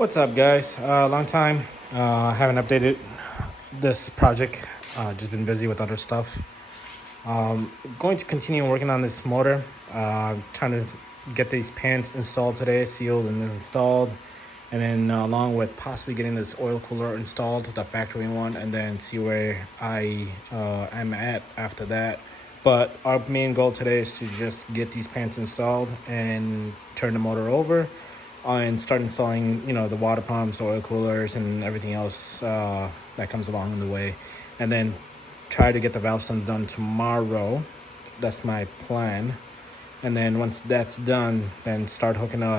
What's up, guys? Long time. Haven't updated this project. Just been busy with other stuff. Going to continue working on this motor. Trying to get these pans installed today, sealed and installed, and then along with possibly getting this oil cooler installed, the factory one, and then see where I am at after that. But our main goal today is to just get these pans installed and turn the motor over and start installing, the water pumps, oil coolers, and everything else that comes along in the way. And then try to get the valve stem done tomorrow. That's my plan. And then once that's done, then start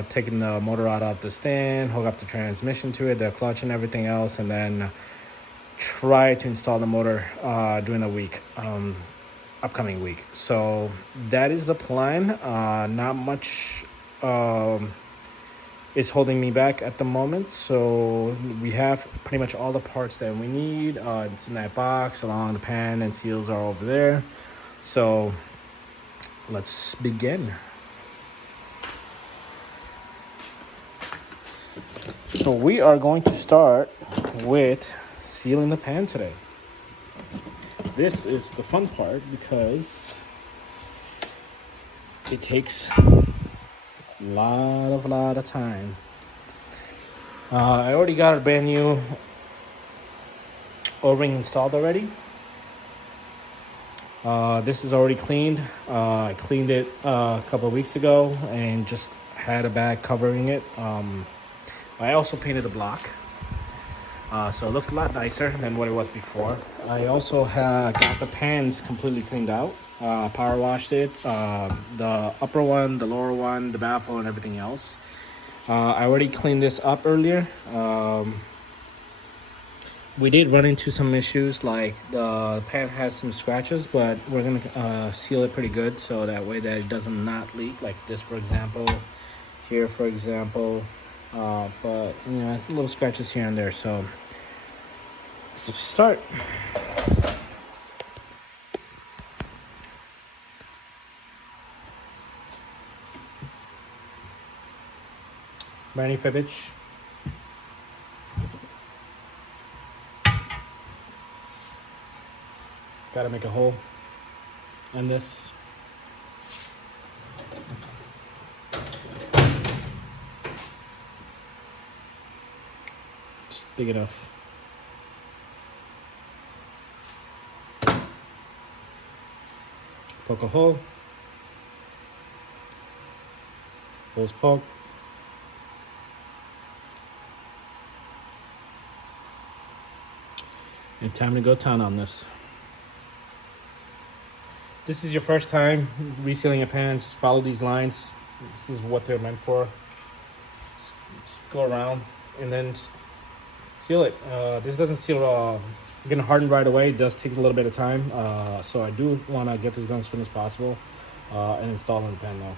taking the motor out of the stand, hook up the transmission to it, the clutch and everything else, and then try to install the motor during the week, upcoming week. So that is the plan. Not much is holding me back at the moment. So we have pretty much all the parts that we need. It's in that box, along the pan and seals are over there. So let's begin. So we are going to start with sealing the pan today. This is the fun part because it takes a lot of time. I already got a brand new O-ring installed already. This is already cleaned. I cleaned it a couple of weeks ago and just had a bag covering it. I also painted the block, so it looks a lot nicer than what it was before. I also got the pans completely cleaned out. Power washed it, the upper one, the lower one, the baffle, and everything else. I already cleaned this up earlier. We did run into some issues, like the pan has some scratches, but we're gonna seal it pretty good so that way that it does not leak, like this for example, here for example. But it's little scratches here and there, so let's start. Brand new fibbage. Gotta make a hole in this. Just big enough. Poke a hole. Holes poked. And time to go town on this. This is your first time resealing a pan, just follow these lines. This is what they're meant for. Just go around and then seal it. This doesn't seal getting hardened right away. It does take a little bit of time. So I do want to get this done as soon as possible and install in the pan now.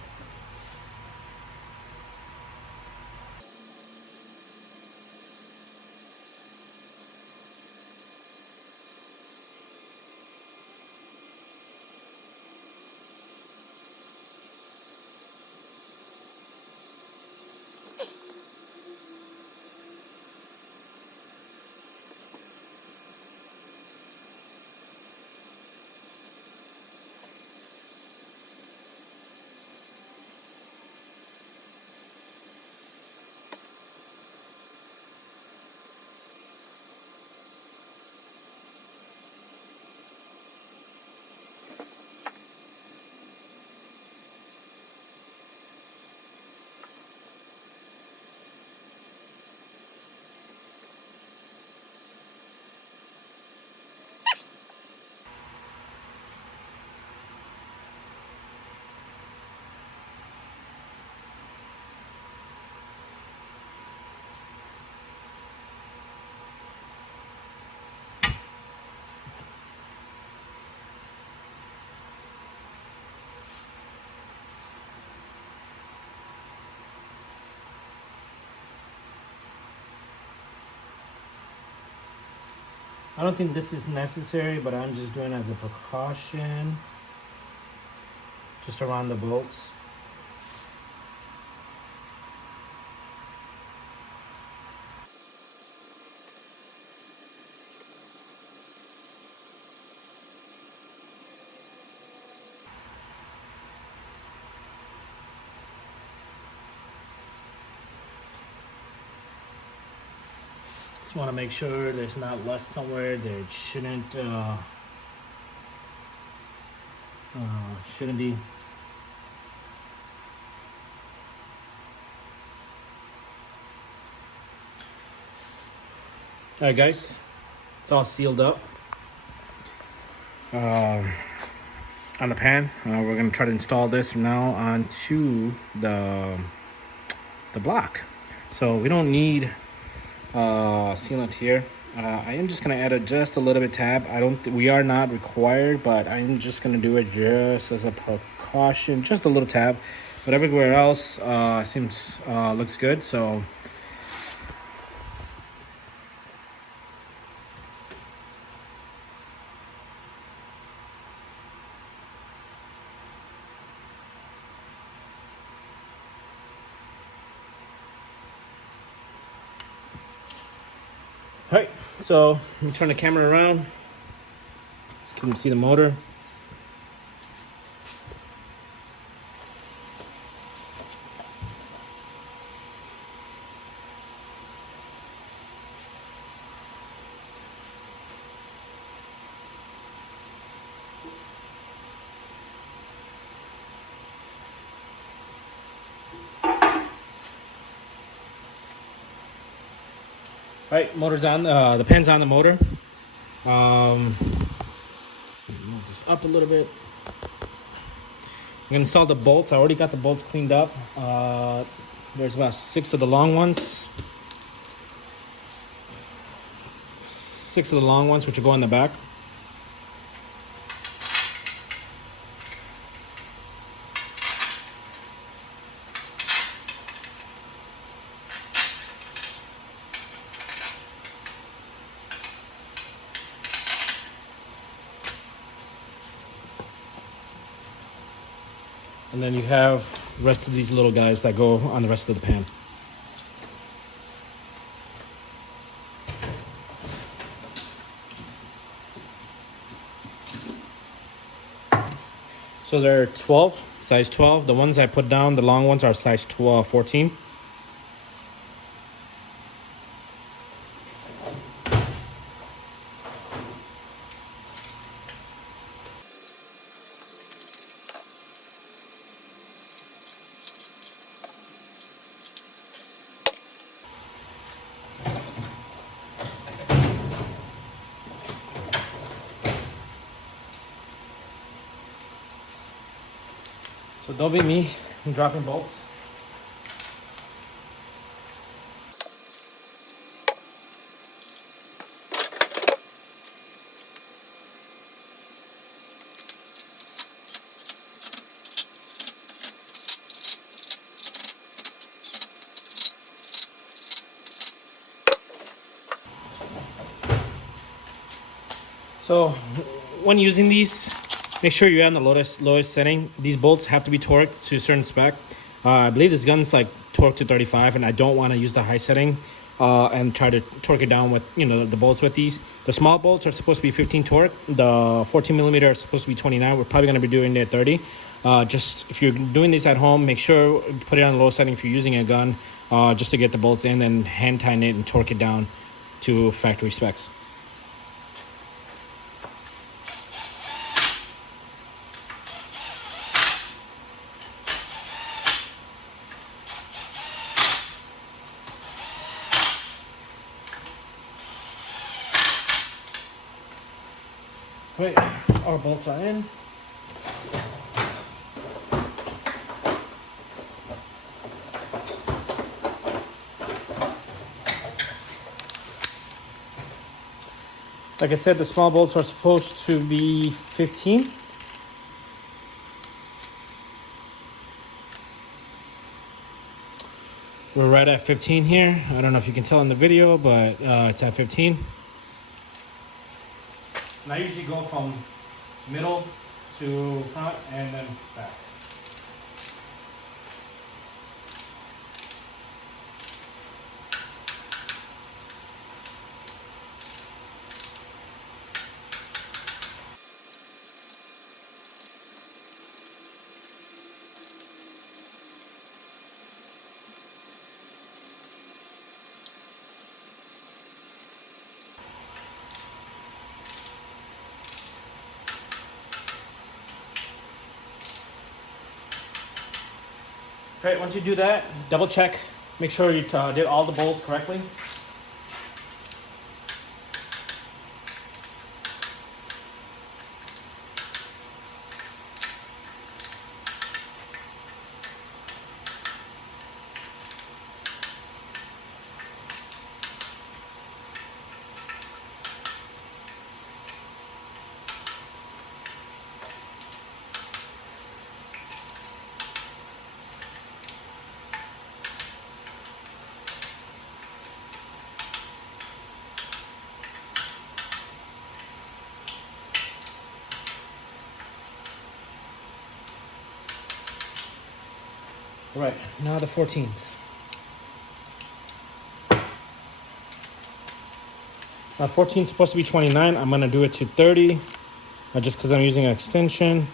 I don't think this is necessary, but I'm just doing it as a precaution, just around the bolts. Just want to make sure there's not less somewhere. There shouldn't be. All right, guys, it's all sealed up on the pan. We're gonna try to install this now onto the block. So we don't need sealant here. I am just gonna add just a little bit tab. We are not required, but I'm just gonna do it just as a precaution, just a little tab. But everywhere else seems looks good. So all right, so let me turn the camera around so you can see the motor. All right, motor's on. The pen's on the motor. Move this up a little bit. I'm gonna install the bolts. I already got the bolts cleaned up. There's about 6 of the long ones. 6 of the long ones, which will go in the back. And then you have the rest of these little guys that go on the rest of the pan. So they're 12, size 12. The ones I put down, the long ones, are size 12, 14. So don't be me. I'm dropping bolts. So when using these, make sure you're on the lowest setting. These bolts have to be torqued to a certain spec. I believe this gun's like torqued to 35, and I don't want to use the high setting and try to torque it down with the bolts with these. The small bolts are supposed to be 15 torque. The 14 millimeter are supposed to be 29. We're probably going to be doing it at 30. Just if you're doing this at home, make sure put it on the low setting if you're using a gun, just to get the bolts in, and hand tighten it and torque it down to factory specs. Right, our bolts are in. Like I said, the small bolts are supposed to be 15. We're right at 15 here. I don't know if you can tell in the video, but it's at 15. And I usually go from middle to front and then back. All right, once you do that, double check. Make sure you did all the bolts correctly. All right, now the 14s. Now 14 is supposed to be 29. I'm gonna do it to 30, just because I'm using an extension.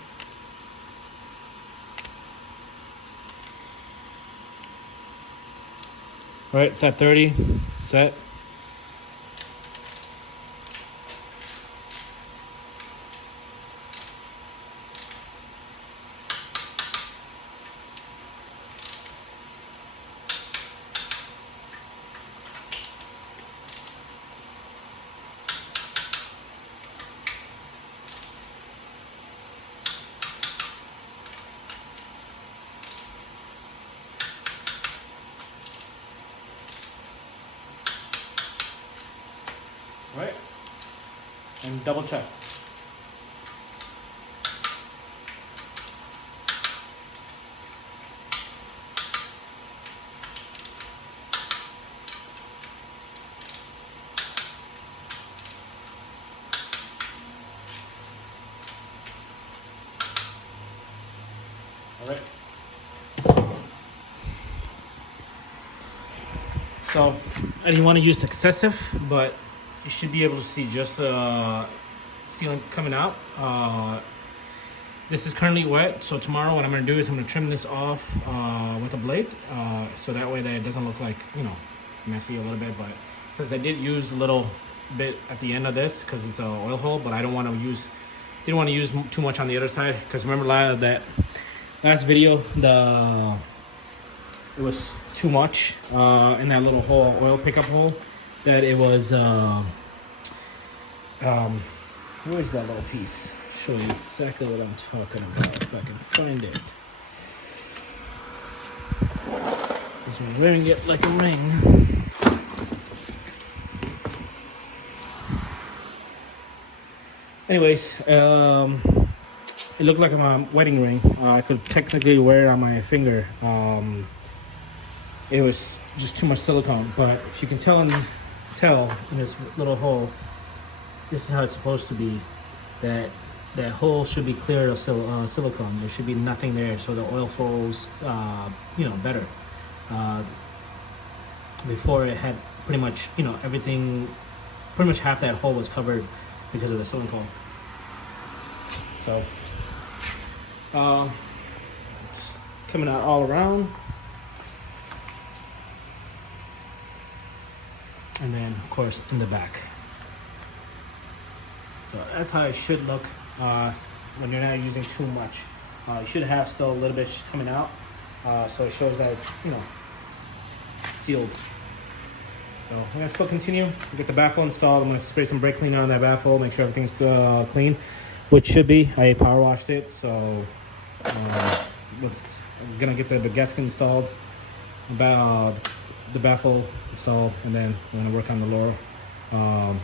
All right, it's at 30, set. All right, and double check. All right. So I didn't want to use excessive, but you should be able to see just sealant coming out. This is currently wet, so tomorrow what I'm going to do is I'm going to trim this off with a blade, so that way that it doesn't look like, you know, messy a little bit. But because I did use a little bit at the end of this because it's an oil hole, but I didn't want to use too much on the other side, because remember that last video, it was too much in that little hole, oil pickup hole, that it was where is that little piece? I'll show you exactly what I'm talking about if I can find it. Just wearing it like a ring. Anyways, it looked like a wedding ring. I could technically wear it on my finger. It was just too much silicone, but if you can tell in this little hole, this is how it's supposed to be. That hole should be clear of silicone. There should be nothing there, so the oil flows, better. Before it had pretty much, everything, pretty much half that hole was covered because of the silicone. So, just coming out all around. And then, of course, in the back. So that's how it should look when you're not using too much. You should have still a little bit coming out, so it shows that it's, sealed. So I'm gonna still continue, get the baffle installed. I'm gonna spray some brake cleaner on that baffle, make sure everything's clean, which should be. I power washed it, so I'm gonna get the gasket installed, the baffle installed, and then I'm gonna work on the lower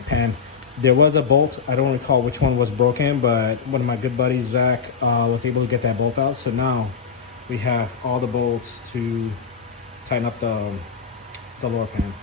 pan. There was a bolt, I don't recall which one was broken, but one of my good buddies, Zach, was able to get that bolt out. So now we have all the bolts to tighten up the lower pan.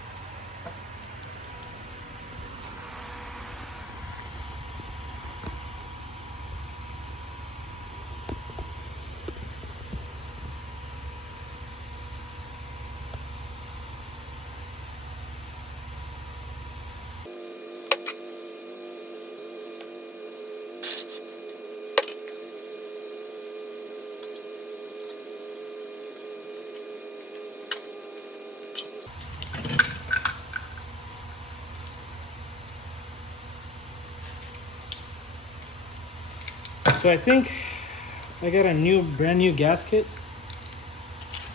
So I think I got a brand new gasket.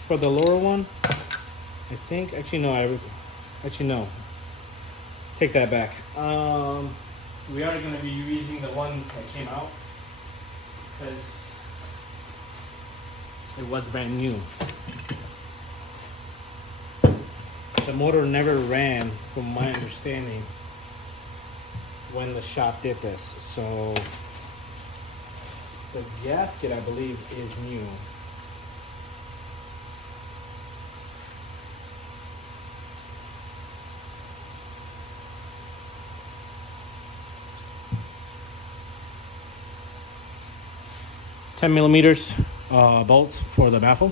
for the lower one. I think, actually no, no. Take that back. We are gonna be using the one that came out because it was brand new. The motor never ran, from my understanding, when the shop did this. So the gasket, I believe, is new. $10mm bolts for the baffle.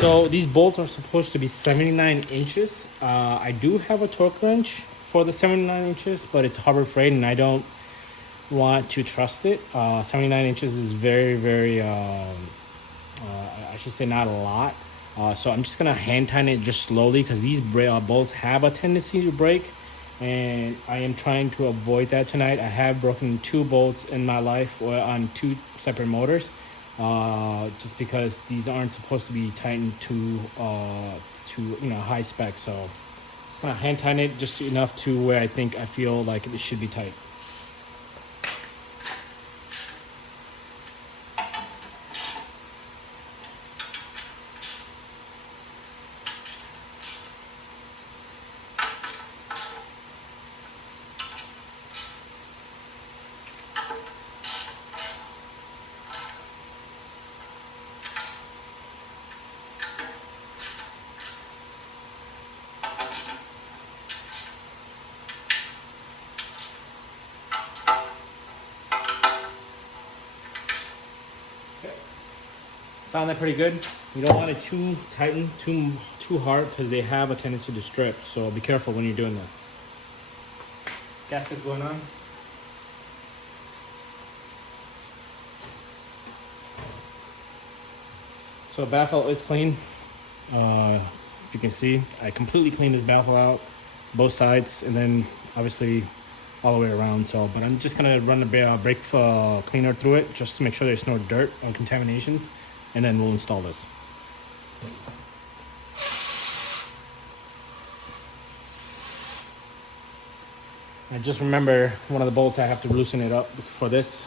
So these bolts are supposed to be 79 inches. I do have a torque wrench for the 79 inches, but it's Harbor Freight and I don't want to trust it. 79 inches is very, very, I should say not a lot. So I'm just gonna hand tighten it just slowly because these bolts have a tendency to break, and I am trying to avoid that tonight. I have broken 2 bolts in my life on 2 separate motors. Just because these aren't supposed to be tightened to high spec. So just gonna hand tighten it just enough to where I feel like it should be tight. Sound that pretty good? You don't want it too tightened, too hard, because they have a tendency to strip. So be careful when you're doing this. Gasket going on. So baffle is clean. If you can see, I completely cleaned this baffle out, both sides, and then obviously all the way around. So, but I'm just gonna run the brake cleaner through it just to make sure there's no dirt or contamination, and then we'll install this. I just remember one of the bolts, I have to loosen it up for this.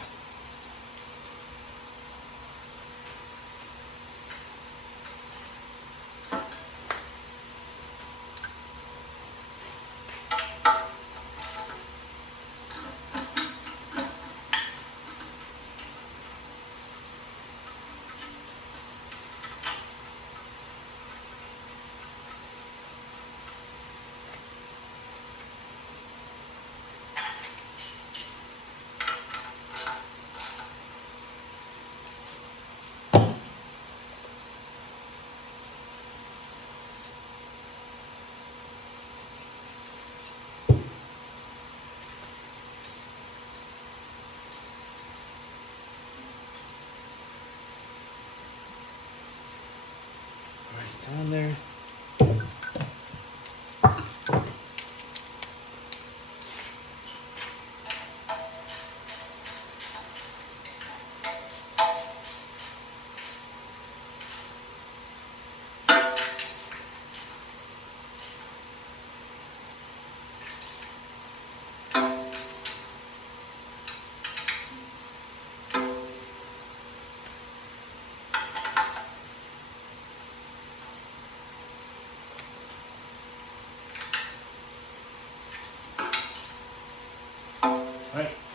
It's on there.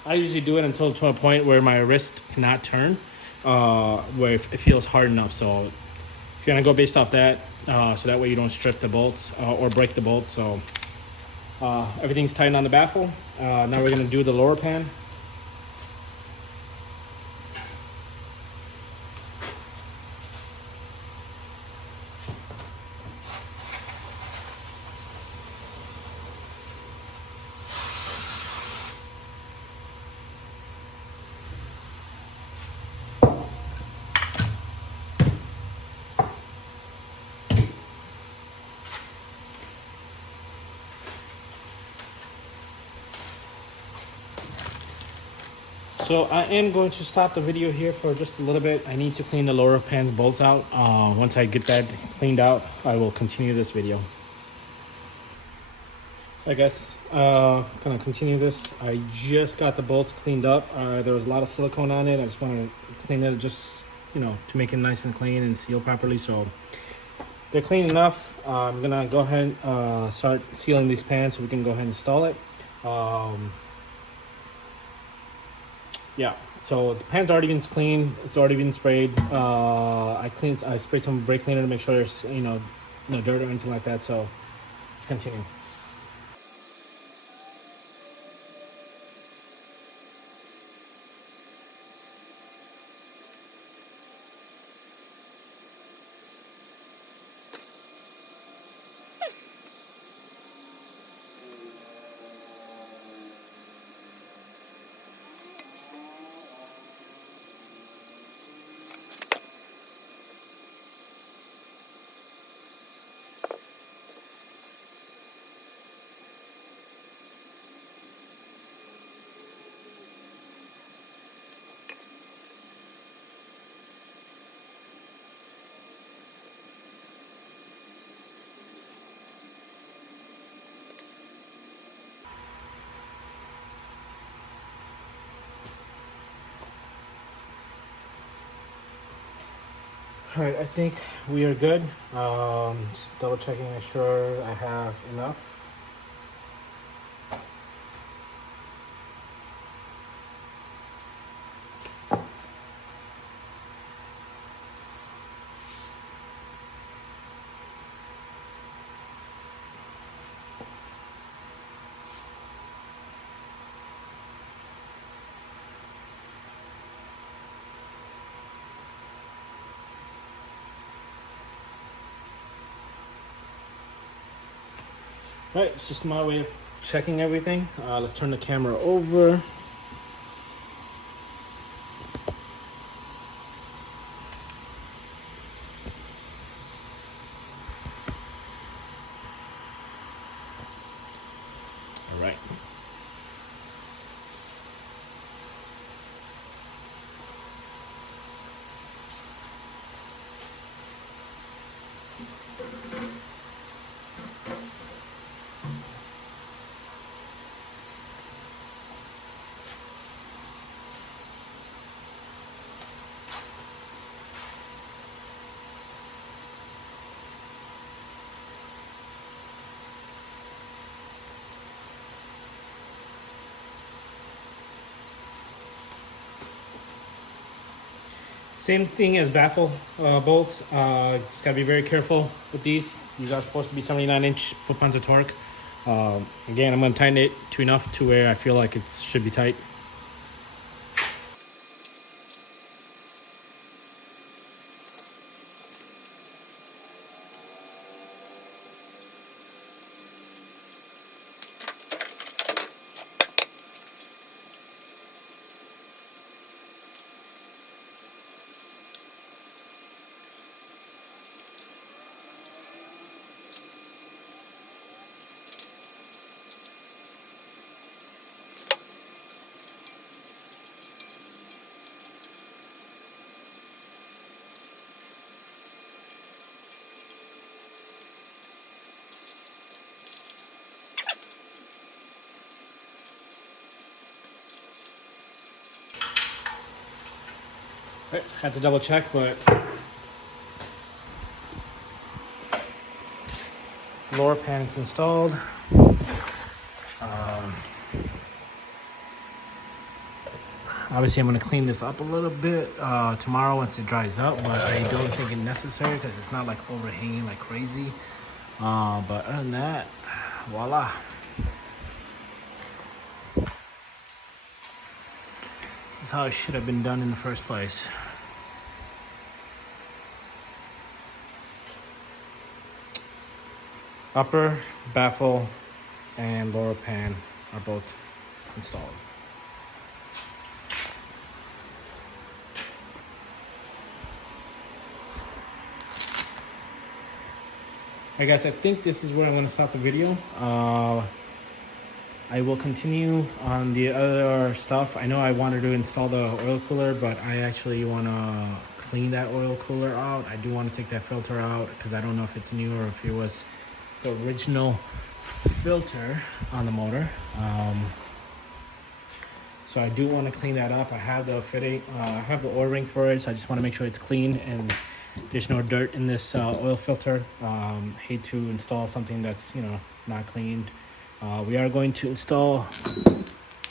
I usually do it until to a point where my wrist cannot turn, where it feels hard enough. So if you're gonna go based off that, so that way you don't strip the bolts or break the bolt. So everything's tightened on the baffle. Now we're gonna do the lower pan. So I am going to stop the video here for just a little bit. I need to clean the lower pan's bolts out. Once I get that cleaned out, I will continue this video. I guess gonna continue this. I just got the bolts cleaned up. There was a lot of silicone on it. I just want to clean it, just to make it nice and clean and seal properly. So they're clean enough. I'm gonna go ahead and start sealing these pans so we can go ahead and install it. Yeah, so the pan's already been cleaned. It's already been sprayed. I sprayed some brake cleaner to make sure there's no dirt or anything like that. So let's continue. All right, I think we are good. Just double checking, make sure I have enough. All right, it's just my way of checking everything. Let's turn the camera over. All right. Same thing as baffle bolts. Just gotta be very careful with these. These are supposed to be 79-inch foot-pounds of torque. Again, I'm gonna tighten it to enough to where I feel like it should be tight. Right, had to double check, but lower pan is installed. Obviously, I'm going to clean this up a little bit tomorrow once it dries up, but I don't think it's necessary because it's not like overhanging like crazy. But other than that, voila. This is how it should have been done in the first place. Upper baffle and lower pan are both installed. Hey guys, I think this is where I'm going to stop the video. I will continue on the other stuff. I know I wanted to install the oil cooler, but I actually want to clean that oil cooler out. I do want to take that filter out because I don't know if it's new or if it was the original filter on the motor. So I do want to clean that up. I have the fitting, I have the oil ring for it, so I just want to make sure it's clean and there's no dirt in this oil filter. Hate to install something that's, you know, not cleaned. We are going to install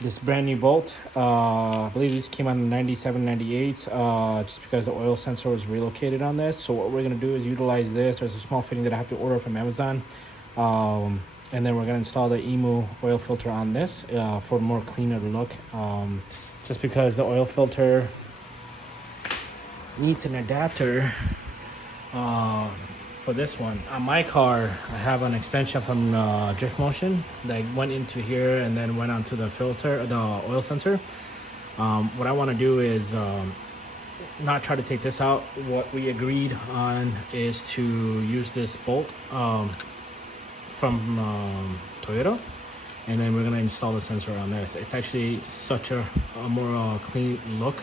this brand new bolt. I believe this came out in 97, 98, just because the oil sensor was relocated on this. So what we're going to do is utilize this. There's a small fitting that I have to order from Amazon. And then we're going to install the EMU oil filter on this for a more cleaner look. Just because the oil filter needs an adapter for this one. On my car, I have an extension from Drift Motion that went into here and then went onto the filter, the oil sensor. What I want to do is not try to take this out. What we agreed on is to use this bolt from Toyota, and then we're going to install the sensor on this. It's actually such a more clean look.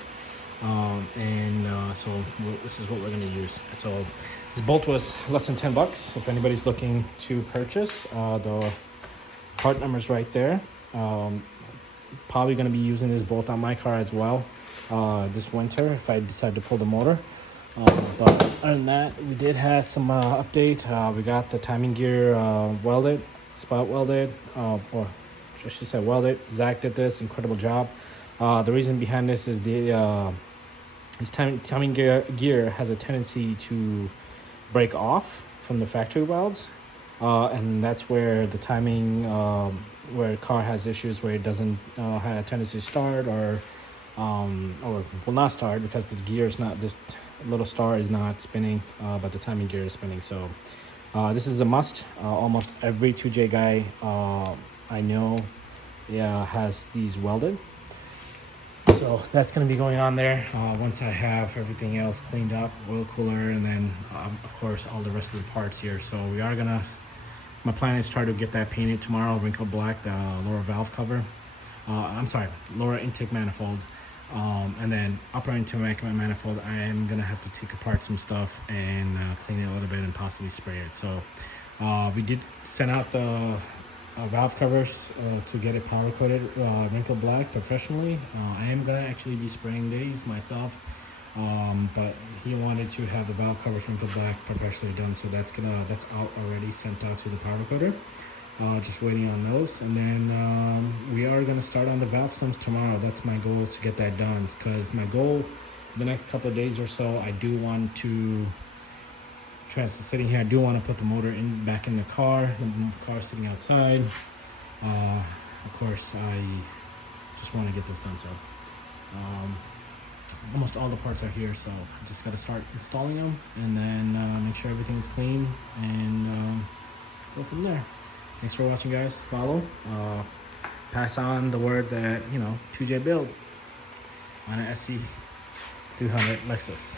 So this is what we're going to use. So this bolt was less than 10 bucks. If anybody's looking to purchase, the part number's right there. Probably going to be using this bolt on my car as well this winter if I decide to pull the motor. But other than that, we did have some update. We got the timing gear welded, spot welded, or I should say welded. Zach did this incredible job. The reason behind this is this timing gear has a tendency to break off from the factory welds, and that's where the timing, where the car has issues where it doesn't have a tendency to start or will not start because the gear is not, this little star is not spinning, but the timing gear is spinning. So this is a must. Almost every 2J guy I know has these welded. So that's going to be going on there once I have everything else cleaned up, oil cooler, and then of course all the rest of the parts here. So we are gonna, my plan is try to get that painted tomorrow, wrinkle black, the lower valve cover. I'm sorry, lower intake manifold, and then upper intake manifold. I am gonna have to take apart some stuff and clean it a little bit and possibly spray it. So we did send out the valve covers to get it powder coated wrinkle black professionally. I am gonna actually be spraying these myself, but he wanted to have the valve covers wrinkle black professionally done, so that's out already, sent out to the powder coater. Just waiting on those, and then we are gonna start on the valve sums tomorrow. That's my goal, to get that done, because my goal the next couple of days or so, I do want to, sitting here, I do want to put the motor back in the car sitting outside. Of course, I just want to get this done. So almost all the parts are here, so I just got to start installing them and then make sure everything's clean and go from there. Thanks for watching, guys. Follow, pass on the word that, you know, 2J build on an SC300 Lexus.